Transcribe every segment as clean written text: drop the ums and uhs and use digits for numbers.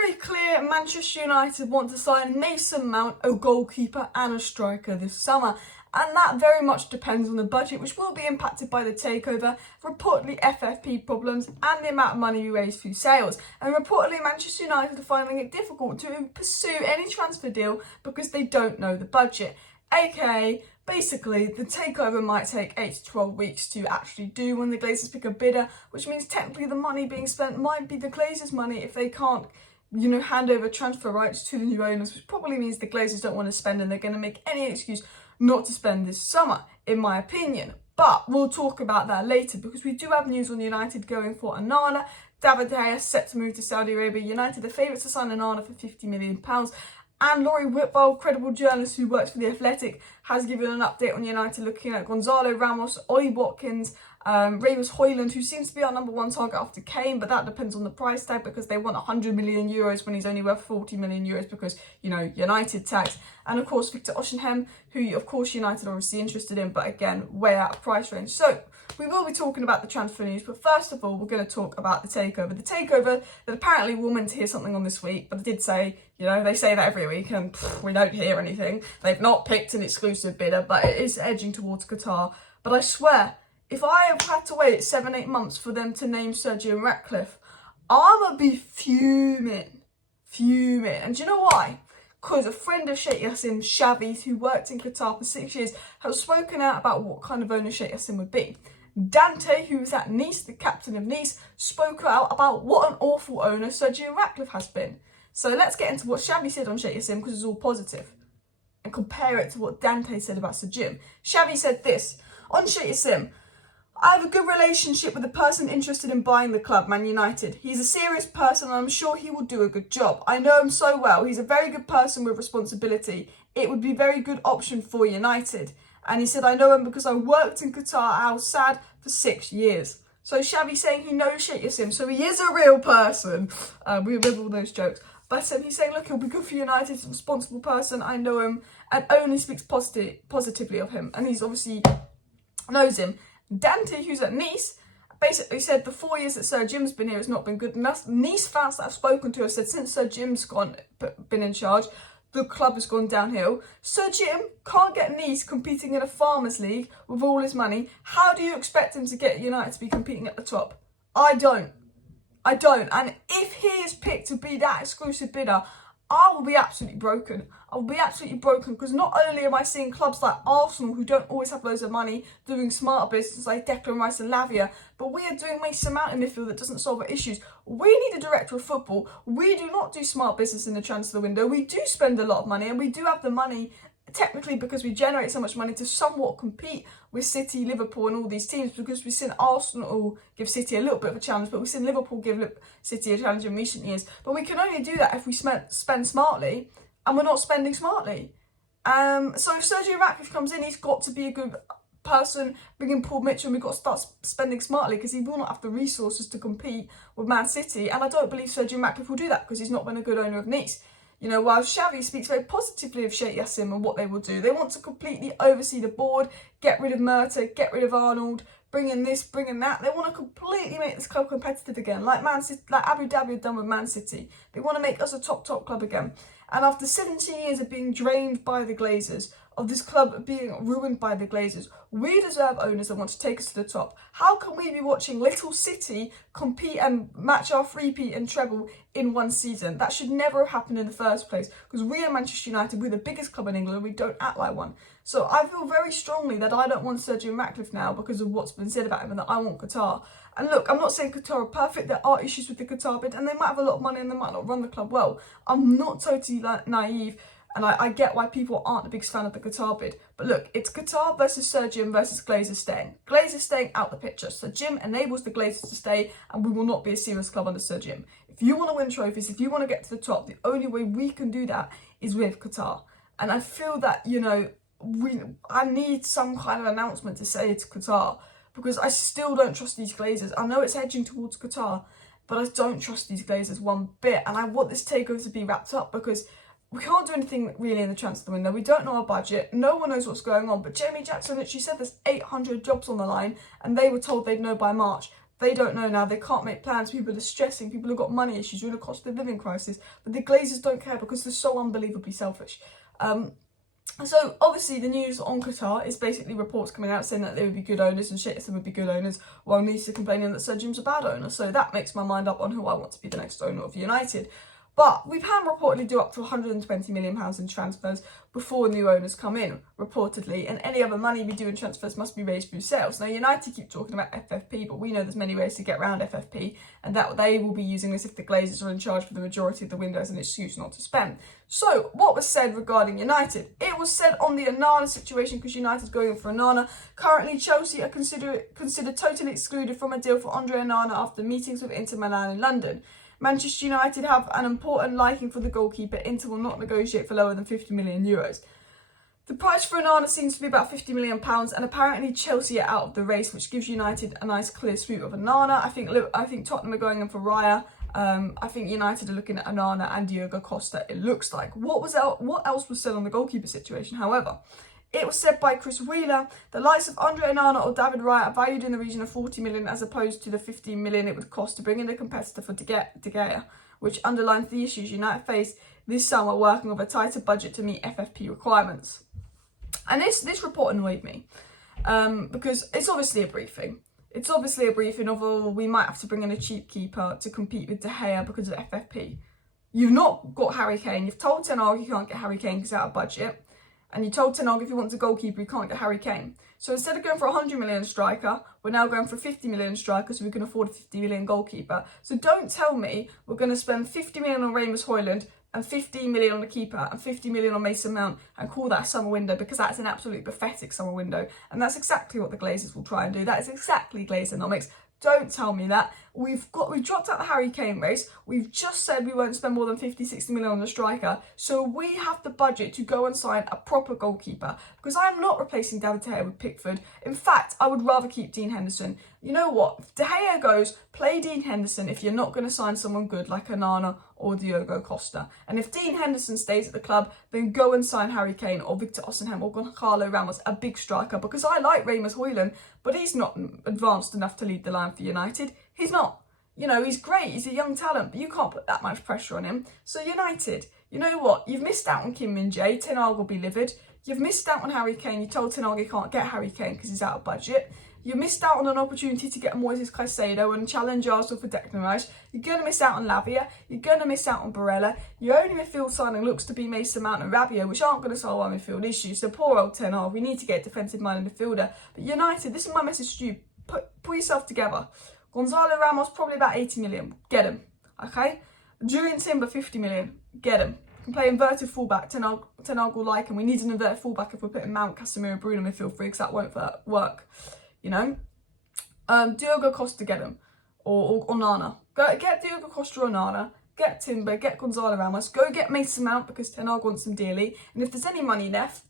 very clear Manchester United want to sign Mason Mount, a goalkeeper and a striker this summer. And that very much depends on the budget, which will be impacted by the takeover, reportedly FFP problems, and the amount of money we raise through sales. And reportedly Manchester United are finding it difficult to pursue any transfer deal because they don't know the budget. AKA, basically, the takeover might take 8 to 12 weeks to actually do when the Glazers pick a bidder, which means technically the money being spent might be the Glazers' money if they can't, hand over transfer rights to the new owners, which probably means the Glazers don't want to spend and they're going to make any excuse not to spend this summer, in my opinion. But we'll talk about that later because we do have news on United going for Onana. David De Gea set to move to Saudi Arabia. United are favourites to sign Onana for £50 million. And Laurie Whitwell, credible journalist who works for The Athletic, has given an update on United looking at Gonzalo Ramos, Ollie Watkins, Rasmus Højlund, who seems to be our number one target after Kane, but that depends on the price tag because they want €100 million when he's only worth €40 million because, United tax. And of course, Victor Osimhen, who of course United are obviously interested in, but again, way out of price range. So we will be talking about the transfer news, but first of all, we're going to talk about the takeover. The takeover that apparently we're meant to hear something on this week, but I did say, they say that every week and we don't hear anything. They've not picked an exclusive bidder, but it is edging towards Qatar. But I swear, if I have had to wait 7-8 months for them to name Sergio Ratcliffe, I'ma be fuming. And do you know why? Because a friend of Sheikh Jassim, Xavi, who worked in Qatar for 6 years, has spoken out about what kind of owner Sheikh Jassim would be. Dante, who was at Nice, the captain of Nice, spoke out about what an awful owner Sergio Ratcliffe has been. So let's get into what Xavi said on Sheikh Jassim because it's all positive, and compare it to what Dante said about Sir Jim. Xavi said this on Sheikh Jassim: I have a good relationship with the person interested in buying the club, Man United. He's a serious person and I'm sure he will do a good job. I know him so well. He's a very good person with responsibility. It would be a very good option for United. And he said, I know him because I worked in Qatar Al Sadd for 6 years. So Xavi saying he knows Sheikh Jassim, so he is a real person. With all those jokes. But he's saying, look, he'll be good for United. He's a responsible person. I know him and only speaks positively of him. And he's obviously knows him. Dante, who's at Nice, basically said the 4 years that Sir Jim's been here, it's not been good. And that's Nice fans that I've spoken to have said since Sir Jim's been in charge, the club has gone downhill. Sir Jim can't get Nice competing in a Farmers League with all his money. How do you expect him to get United to be competing at the top? I don't. And if he is picked to be that exclusive bidder, I will be absolutely broken. Because not only am I seeing clubs like Arsenal, who don't always have loads of money, doing smarter business like Declan Rice and Lavia, but we are doing Mason Mount in midfield that doesn't solve our issues. We need a director of football. We do not do smart business in the transfer window. We do spend a lot of money and we do have the money, technically because we generate so much money, to somewhat compete with City, Liverpool and all these teams, because we've seen Arsenal give City a little bit of a challenge, but we've seen Liverpool give City a challenge in recent years. But we can only do that if we spend smartly, and we're not spending smartly. So if Sergio Ratcliffe comes in, he's got to be a good person. Bring in Paul Mitchell, and we've got to start spending smartly because he will not have the resources to compete with Man City. And I don't believe Sergio Ratcliffe will do that because he's not been a good owner of Nice. While Xavi speaks very positively of Sheikh Jassim and what they will do, they want to completely oversee the board, get rid of Murta, get rid of Arnold, bring in this, bring in that. They want to completely make this club competitive again, like Man City, like Abu Dhabi have done with Man City. They want to make us a top club again. And after 17 years of being drained by the Glazers, of this club being ruined by the Glazers, we deserve owners that want to take us to the top. How can we be watching Little City compete and match our three-peat and treble in one season? That should never have happened in the first place, because we are Manchester United, we're the biggest club in England, and we don't act like one. So I feel very strongly that I don't want Sergio Ratcliffe now because of what's been said about him, and that I want Qatar. And look, I'm not saying Qatar are perfect. There are issues with the Qatar bid, and they might have a lot of money and they might not run the club well. I'm not totally naive, and I get why people aren't the biggest fan of the Qatar bid. But look, it's Qatar versus Sir Jim versus Glazers staying. Glazers staying out the picture. Sir Jim enables the Glazers to stay, and we will not be a serious club under Sir Jim. If you want to win trophies, if you want to get to the top, the only way we can do that is with Qatar. And I feel that, I need some kind of announcement to say to Qatar, because I still don't trust these Glazers. I know it's edging towards Qatar, but I don't trust these Glazers one bit. And I want this takeover to be wrapped up because we can't do anything really in the transfer window. We don't know our budget. No one knows what's going on. But Jamie Jackson literally said there's 800 jobs on the line and they were told they'd know by March. They don't know now. They can't make plans. People are stressing. People have got money issues. We're in a cost of living crisis. But the Glazers don't care because they're so unbelievably selfish. So obviously the news on Qatar is basically reports coming out saying that they would be good owners and Sheikh Jassim would be good owners, while Nisa complaining that Sejim's a bad owner. So that makes my mind up on who I want to be the next owner of United. But we've had reportedly do up to £120 million in transfers before new owners come in, reportedly, and any other money we do in transfers must be raised through sales. Now, United keep talking about FFP, but we know there's many ways to get around FFP, and that they will be using this if the Glazers are in charge for the majority of the window as an excuse not to spend. So, what was said regarding United? It was said on the Onana situation, because United's going for Onana. Currently, Chelsea are considered totally excluded from a deal for Andre Onana after meetings with Inter Milan in London. Manchester United have an important liking for the goalkeeper. Inter will not negotiate for lower than €50 million. The price for Onana seems to be about £50 million, and apparently Chelsea are out of the race, which gives United a nice clear sweep of Onana. I think Tottenham are going in for Raya. I think United are looking at Onana and Diogo Costa, it looks like. What else was said on the goalkeeper situation, however? It was said by Chris Wheeler, the likes of Andre Onana or David Raya are valued in the region of 40 million as opposed to the 15 million it would cost to bring in a competitor for De Gea, which underlines the issues United face this summer working with a tighter budget to meet FFP requirements. And this report annoyed me because it's obviously a briefing. It's obviously a briefing of, oh, we might have to bring in a cheap keeper to compete with De Gea because of FFP. You've not got Harry Kane. You've told Ten Hag you can't get Harry Kane because he's out of budget. And you told Ten Hag if he wants a goalkeeper, you can't get Harry Kane. So instead of going for a 100 million striker, we're now going for a 50 million striker so we can afford a 50 million goalkeeper. So don't tell me we're going to spend 50 million on Rasmus Højlund and 15 million on the keeper and 50 million on Mason Mount and call that a summer window, because that's an absolutely pathetic summer window. And that's exactly what the Glazers will try and do. That is exactly Glazeronomics. Don't tell me that. We've dropped out the Harry Kane race. We've just said we won't spend more than 50, 60 million on the striker. So we have the budget to go and sign a proper goalkeeper, because I'm not replacing David De Gea with Pickford. In fact, I would rather keep Dean Henderson. You know what? If De Gea goes, play Dean Henderson if you're not going to sign someone good like Onana or Diogo Costa. And if Dean Henderson stays at the club, then go and sign Harry Kane or Victor Osimhen or Gonzalo Ramos, a big striker, because I like Rasmus Højlund, but he's not advanced enough to lead the line for United. He's not. You know, he's great, he's a young talent, but you can't put that much pressure on him. So United, you know what? You've missed out on Kim Min-jae. Ten Hag will be livid. You've missed out on Harry Kane. You told Ten Hag you can't get Harry Kane because he's out of budget. You missed out on an opportunity to get Moises Caicedo and challenge Arsenal for Declan Rice. You're going to miss out on Lavia. You're going to miss out on Barella. Your only midfield signing looks to be Mason Mount and Rabiot, which aren't going to solve our midfield issues. So poor old Ten Hag, we need to get a defensive-minded midfielder. But United, this is my message to you. Put yourself together. Gonzalo Ramos, probably about 80 million. Get him. Okay? Julian Timber, 50 million. Get him. Can play inverted fullback. Ten Hag will like him. We need an inverted fullback if we're putting Mount, Casemiro, Bruno midfield three, because that won't work. You know? Diogo Costa, get him. Or Onana. Get Diogo Costa or Onana. Get Timber. Get Gonzalo Ramos. Go get Mason Mount because Ten Hag wants him dearly. And if there's any money left,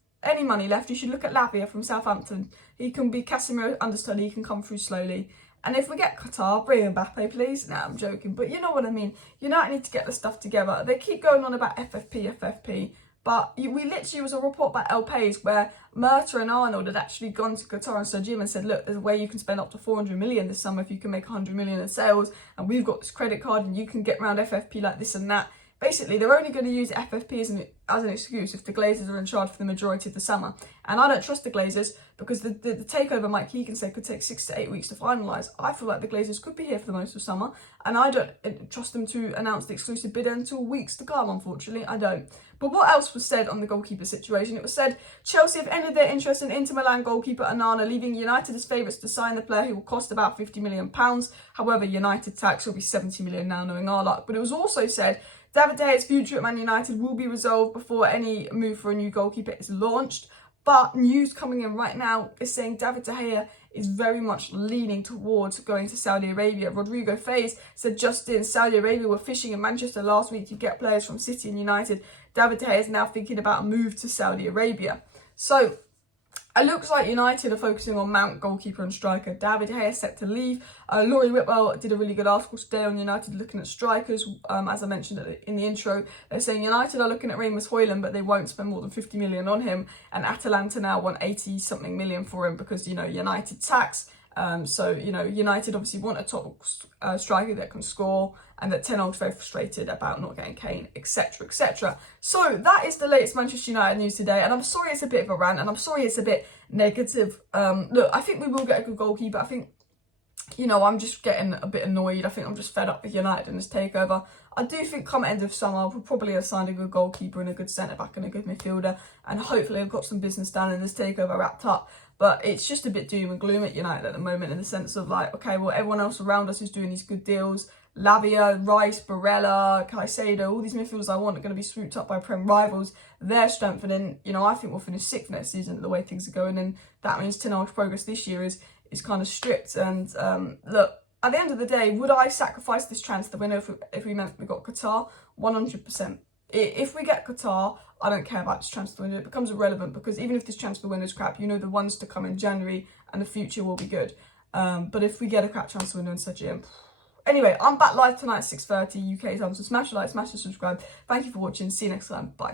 you should look at Lavia from Southampton. He can be Casemiro understudy. He can come through slowly. And if we get Qatar, bring Mbappe, please. Nah, I'm joking. But you know what I mean. United need to get the stuff together. They keep going on about FFP. But we literally, was a report by El País where Murta and Arnold had actually gone to Qatar and Sir Jim and said, look, there's a way you can spend up to 400 million this summer if you can make 100 million in sales. And we've got this credit card and you can get around FFP like this and that. Basically, they're only going to use FFP as an excuse if the Glazers are in charge for the majority of the summer. And I don't trust the Glazers because the takeover, Mike Keegan said, could take 6 to 8 weeks to finalise. I feel like the Glazers could be here for the most of summer, and I don't trust them to announce the exclusive bidder until weeks to come, unfortunately. I don't. But what else was said on the goalkeeper situation? It was said Chelsea have ended their interest in Inter Milan goalkeeper Onana, leaving United as favourites to sign the player who will cost about £50 million. However, United tax will be £70 million now, knowing our luck. But it was also said David De Gea's future at Man United will be resolved before any move for a new goalkeeper is launched. But news coming in right now is saying David De Gea is very much leaning towards going to Saudi Arabia. Rodrigo Faez said just in Saudi Arabia were fishing in Manchester last week to get players from City and United. David De Gea is now thinking about a move to Saudi Arabia. So it looks like United are focusing on Mount, goalkeeper and striker. David De Gea is set to leave. Laurie Whitwell did a really good article today on United looking at strikers. As I mentioned in the intro, they're saying United are looking at Rasmus Højlund, but they won't spend more than 50 million on him. And Atalanta now want 80-something million for him because, you know, United tax So, you know, United obviously want a top striker that can score, and that Ten Hag's very frustrated about not getting Kane, etc, etc. So that is the latest Manchester United news today, and I'm sorry it's a bit of a rant, and I'm sorry it's a bit negative. Look, I think we will get a good goalkeeper. I think, you know, I'm just getting a bit annoyed. I think I'm just fed up with United in this takeover. I do think come end of summer, we'll probably have signed a good goalkeeper and a good centre-back and a good midfielder, and hopefully I've got some business done in this takeover wrapped up. But it's just a bit doom and gloom at United at the moment, in the sense of like, okay, well, everyone else around us is doing these good deals. Lavia, Rice, Barella, Caicedo, all these midfielders I want are going to be swooped up by Prem rivals. They're strengthening. You know, I think we'll finish 6th next season the way things are going, and that means Ten Hag's progress this year is kind of stripped. And look, at the end of the day, would I sacrifice this transfer window if we meant we got Qatar? 100%. If we get Qatar, I don't care about this transfer window. It becomes irrelevant, because even if this transfer window is crap, you know the ones to come in January and the future will be good. But if we get a crap transfer window in such a... Anyway, I'm back live tonight at 6:30 UK time, so smash the like, smash the subscribe. Thank you for watching. See you next time. Bye.